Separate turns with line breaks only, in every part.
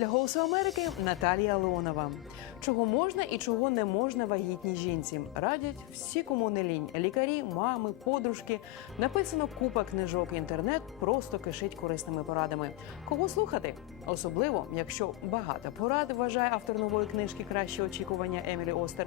Для голосу Америки Наталія Леонова. Чого можна і чого не можна вагітній жінці радять всі, кому не лінь. Лікарі, мами, подружки. Написано купа книжок. Інтернет просто кишить корисними порадами. Кого слухати? Особливо, якщо багато порад вважає автор нової книжки Краще очікування Емілі Остер.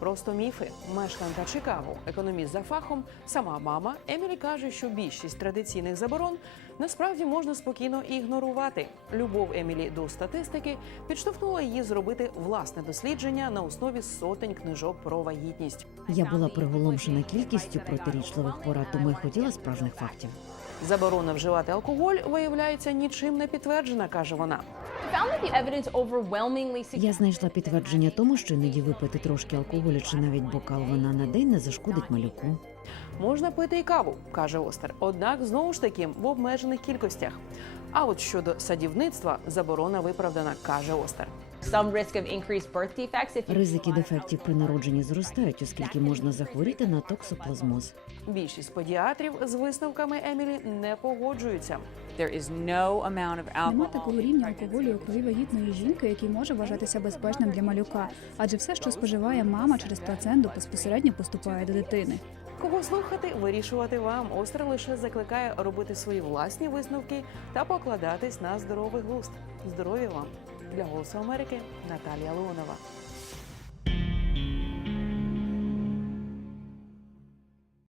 Просто міфи. Мешканка Чикаго, економіст за фахом, сама мама Емілі каже, що більшість традиційних заборон насправді можна спокійно ігнорувати. Любов Емілі до статистики підштовхнула її зробити власне дослідження на основі сотень книжок про вагітність.
Я була приголомшена кількістю протирічливих порад, тому й хотіла справжніх фактів.
Заборона вживати алкоголь виявляється нічим не підтверджена, каже вона.
Я знайшла підтвердження тому, що іноді випити трошки алкоголю чи навіть бокал вина на день не зашкодить малюку.
Можна пити і каву, каже Остер. Однак знову ж таки в обмежених кількостях. А от щодо садівництва заборона виправдана, каже Остер.
Some risk of increased birth defects if you Ризики дефектів при народженні зростають, оскільки можна захворіти на токсоплазмоз.
Більшість педіатрів з висновками Емілі не погоджуються.
There is no amount Нема такого рівня алкоголю у крові вагітної жінки, який може вважатися безпечним для малюка, адже все, що споживає мама через плаценту, безпосередньо поступає до дитини.
Кого слухати, вирішувати вам. Остер лише закликає робити свої власні висновки та покладатись на здоровий глузд. Здоров'я вам для голосу Америки Наталія Леонова.